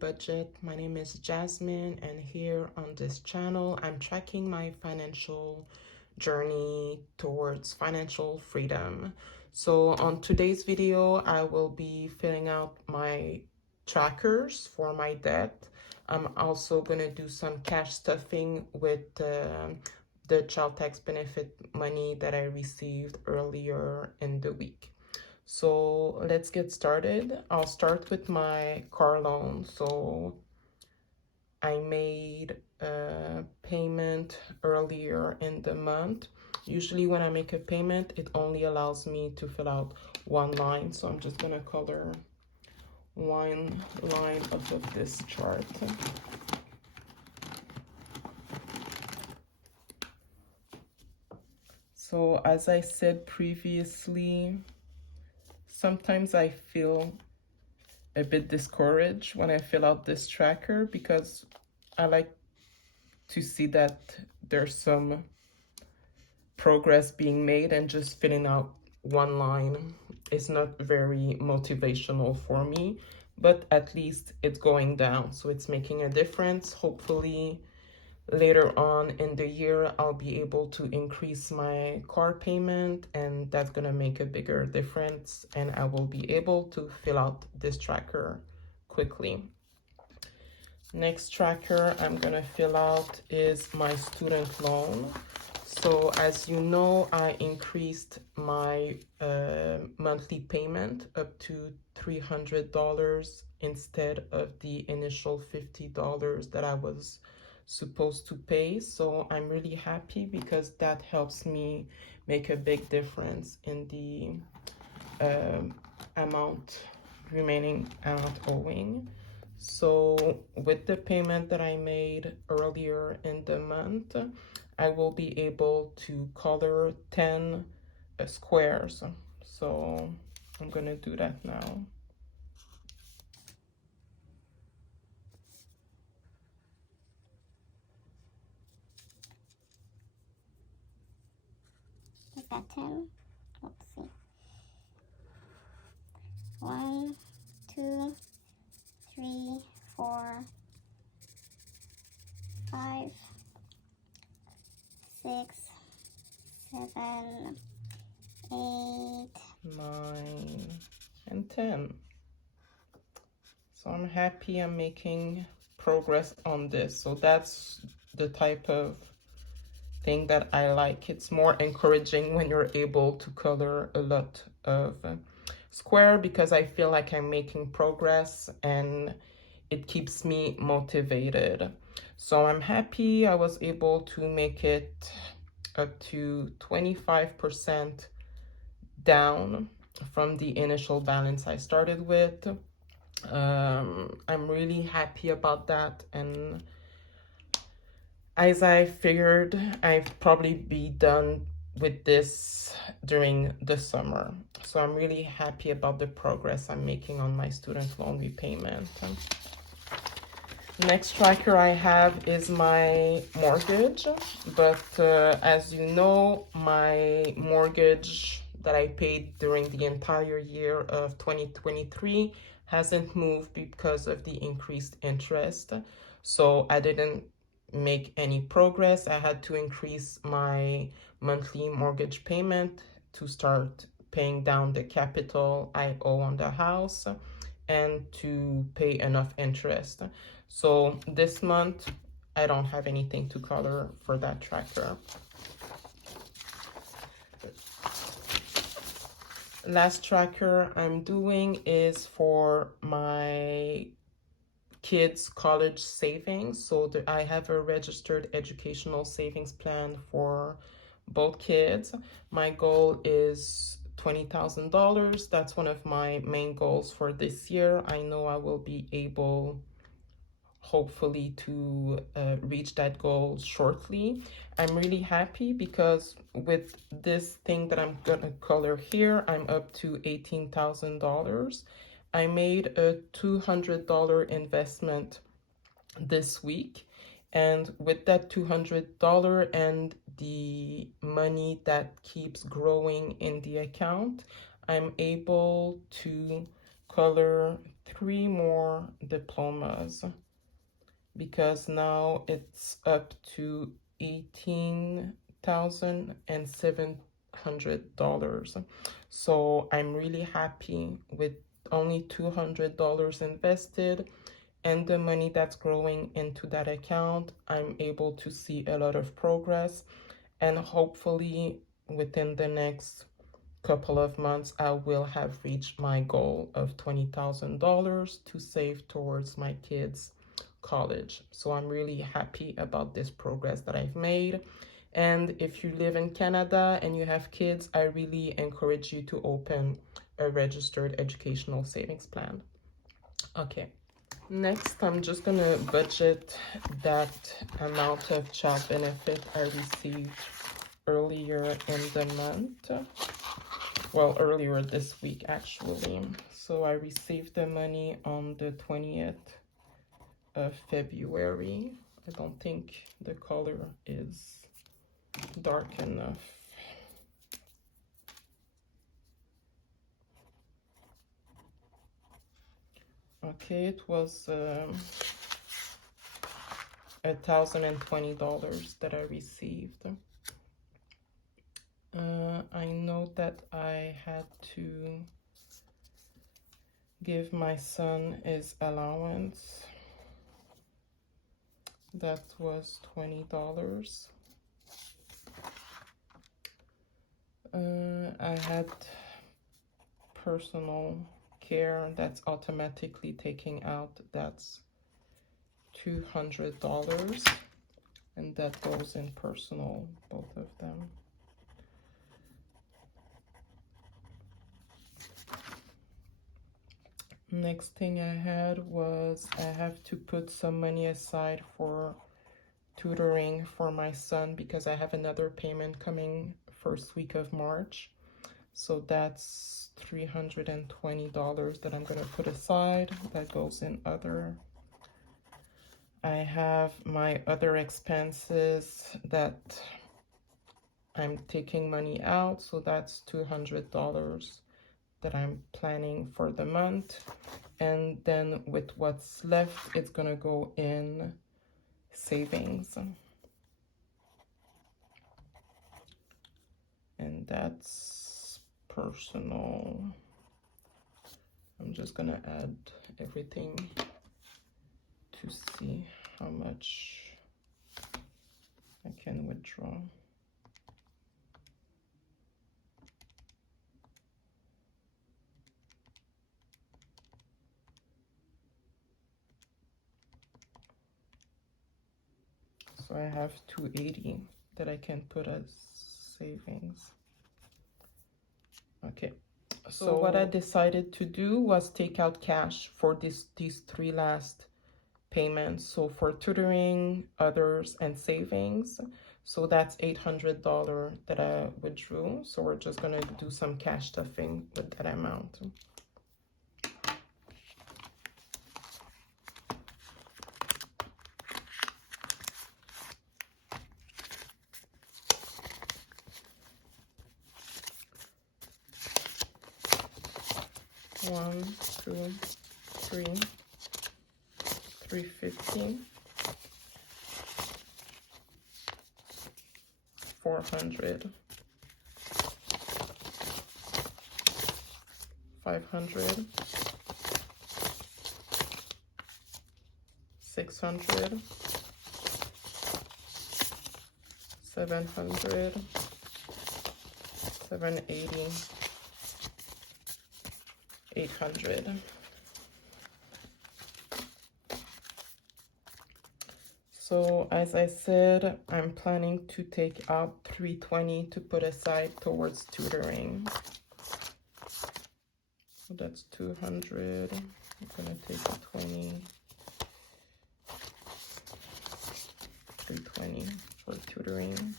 Budget. My name is Jasmine, and here on this channel, I'm tracking my financial journey towards financial freedom. So on today's video, I will be filling out my trackers for my debt. I'm also going to do some cash stuffing with the child tax benefit money that I received earlier in the week. So let's get started. I'll start with my car loan. So I made a payment earlier in the month. Usually when I make a payment, it only allows me to fill out one line. So I'm just gonna color one line of this chart. So as I said previously, sometimes I feel a bit discouraged when I fill out this tracker because I like to see that there's some progress being made, and just filling out one line is not very motivational for me, but at least it's going down, so it's making a difference. Hopefully later on in the year I'll be able to increase my car payment, and that's gonna make a bigger difference, and I will be able to fill out this tracker quickly. Next tracker I'm gonna fill out is my student loan. So as you know, I increased my monthly payment up to $300 instead of the initial $50 that I was supposed to pay. So I'm really happy because that helps me make a big difference in the remaining amount owing. So with the payment that I made earlier in the month, I will be able to color 10 squares. So I'm gonna do that now. Is that 10? Let's see. 1, 2, 3, 4, 5, 6, 7, 8, 9, and 10. So I'm happy I'm making progress on this. So that's the type of thing that I like. It's more encouraging when you're able to color a lot of square, because I feel like I'm making progress and it keeps me motivated. So I'm happy I was able to make it up to 25% down from the initial balance I started with. I'm really happy about that, and as I figured, I'd probably be done with this during the summer. So I'm really happy about the progress I'm making on my student loan repayment. Next tracker I have is my mortgage, but as you know, my mortgage that I paid during the entire year of 2023 hasn't moved because of the increased interest. So I didn't make any progress. I had to increase my monthly mortgage payment to start paying down the capital I owe on the house and to pay enough interest. So this month I don't have anything to color for that tracker. Last tracker I'm doing is for my kids' college savings. So I have a registered educational savings plan for both kids. My goal is $20,000. That's one of my main goals for this year. I know I will be able, hopefully, to reach that goal shortly. I'm really happy because with this thing that I'm gonna color here, I'm up to $18,000. I made a $200 investment this week, and with that $200 and the money that keeps growing in the account, I'm able to color 3 more diplomas because now it's up to $18,700. So I'm really happy with only $200 invested, and the money that's growing into that account. I'm able to see a lot of progress, and hopefully within the next couple of months I will have reached my goal of $20,000 to save towards my kids' college. So I'm really happy about this progress that I've made. And if you live in Canada and you have kids, I really encourage you to open a registered educational savings plan. Okay, next I'm just gonna budget that amount of child benefit I received earlier in the month. Well, earlier this week actually. So I received the money on the 20th of February. I don't think the color is dark enough. Okay, it was $1,020 that I received. I know that I had to give my son his allowance. That was $20. I had personal care that's automatically taking out. That's $200, and that goes in personal, both of them. Next thing I had was I have to put some money aside for tutoring for my son because I have another payment coming first week of March. So that's $320 that I'm gonna put aside. That goes in other. I have my other expenses that I'm taking money out, so that's $200 that I'm planning for the month. And then with what's left, it's gonna go in savings. And that's personal. I'm just gonna add everything to see how much I can withdraw. So I have $280 that I can put as savings. Okay, so what I decided to do was take out cash for these 3 last payments. So for tutoring, others, and savings. So that's $800 that I withdrew. So we're just gonna do some cash stuffing with that amount. One, two, three, 350, 400, 500, 600, 700, 780, 800. So as I said, I'm planning to take out $320 to put aside towards tutoring. So that's 200. I'm gonna take a 20, 320 for tutoring.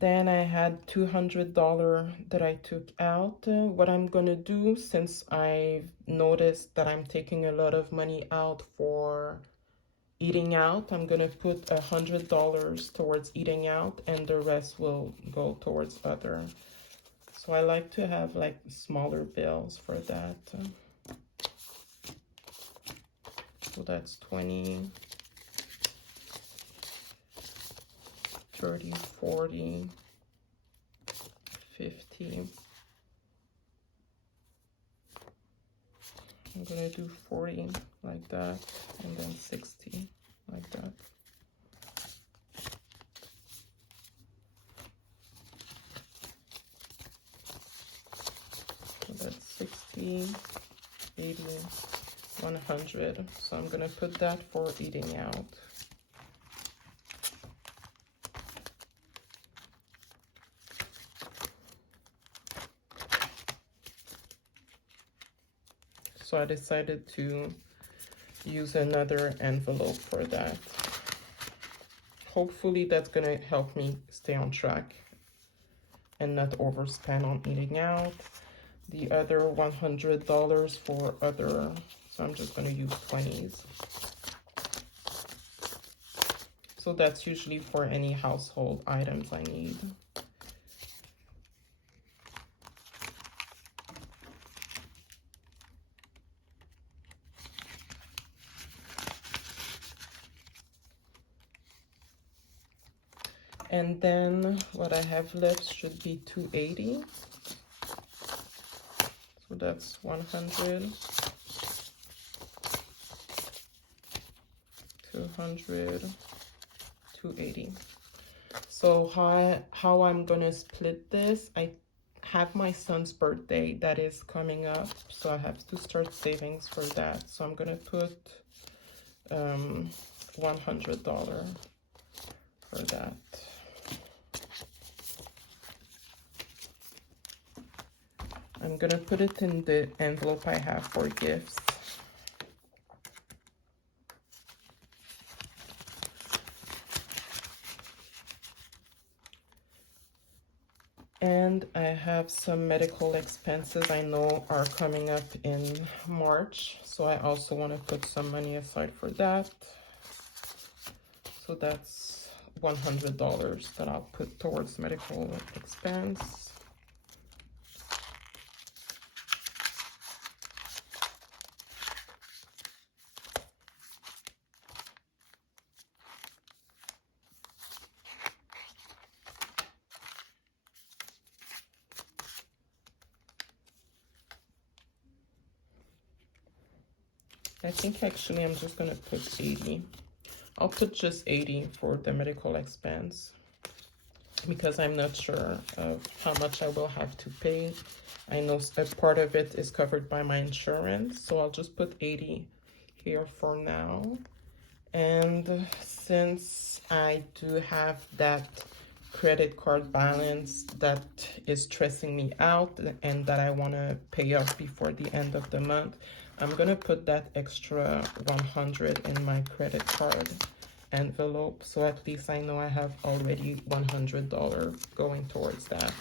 Then I had $200 that I took out. What I'm gonna do, since I've noticed that I'm taking a lot of money out for eating out, I'm gonna put $100 towards eating out, and the rest will go towards other. So I like to have like smaller bills for that. So that's 20, 30, 40, 50. I'm gonna do 40 like that, and then 60 like that. So that's 60, 80, 100. So I'm gonna put that for eating out. So I decided to use another envelope for that. Hopefully that's gonna help me stay on track and not overspend on eating out. The other $100 for other, so I'm just gonna use 20s. So that's usually for any household items I need. And then what I have left should be 280. So that's 100, 200, 280. So how I'm gonna split this, I have my son's birthday that is coming up, so I have to start savings for that. So I'm gonna put $100 for that. I'm gonna put it in the envelope I have for gifts. And I have some medical expenses I know are coming up in March, so I also want to put some money aside for that. So that's $100 that I'll put towards medical expense. I think actually I'm just gonna put 80. I'll put just 80 for the medical expense because I'm not sure of how much I will have to pay. I know a part of it is covered by my insurance, so I'll just put 80 here for now. And since I do have that credit card balance that is stressing me out and that I want to pay off before the end of the month, I'm gonna put that extra 100 in my credit card envelope, so at least I know I have already $100 going towards that.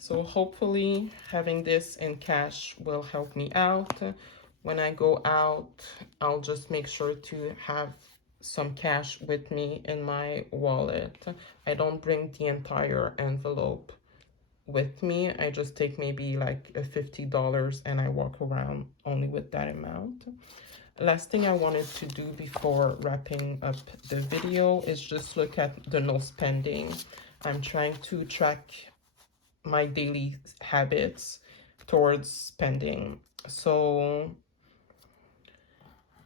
So hopefully having this in cash will help me out. When I go out, I'll just make sure to have some cash with me in my wallet. I don't bring the entire envelope with me. I just take maybe like a $50 and I walk around only with that amount. Last thing I wanted to do before wrapping up the video is just look at the no spending. I'm trying to track my daily habits towards spending. So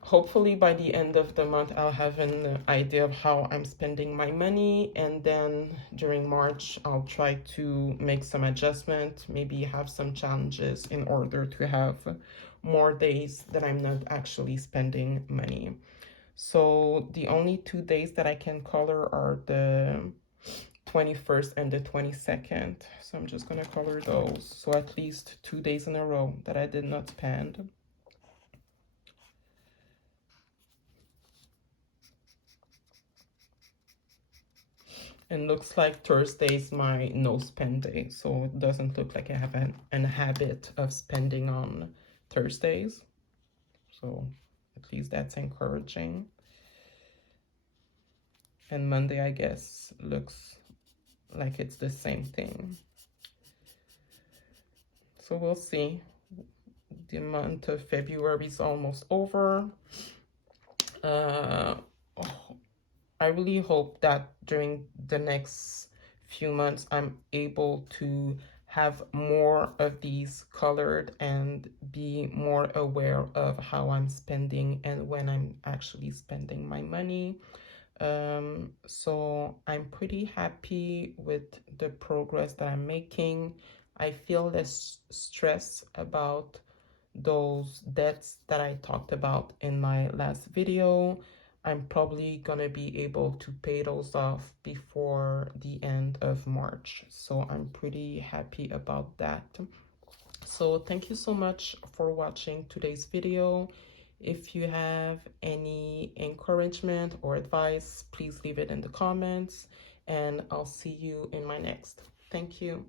hopefully by the end of the month, I'll have an idea of how I'm spending my money. And then during March, I'll try to make some adjustment, maybe have some challenges in order to have more days that I'm not actually spending money. So the only 2 days that I can color are the 21st and the 22nd. So I'm just gonna color those. So at least 2 days in a row that I did not spend. And looks like Thursday is my no spend day, so it doesn't look like I have an habit of spending on Thursdays. So at least that's encouraging. And Monday, I guess, looks like it's the same thing. So we'll see. The month of February is almost over. Oh, I really hope that during the next few months I'm able to have more of these colored and be more aware of how I'm spending and when I'm actually spending my money. So I'm pretty happy with the progress that I'm making. I feel less stress about those debts that I talked about in my last video. I'm probably gonna be able to pay those off before the end of March. So I'm pretty happy about that. So thank you so much for watching today's video. If you have any encouragement or advice, please leave it in the comments and I'll see you in my next. Thank you.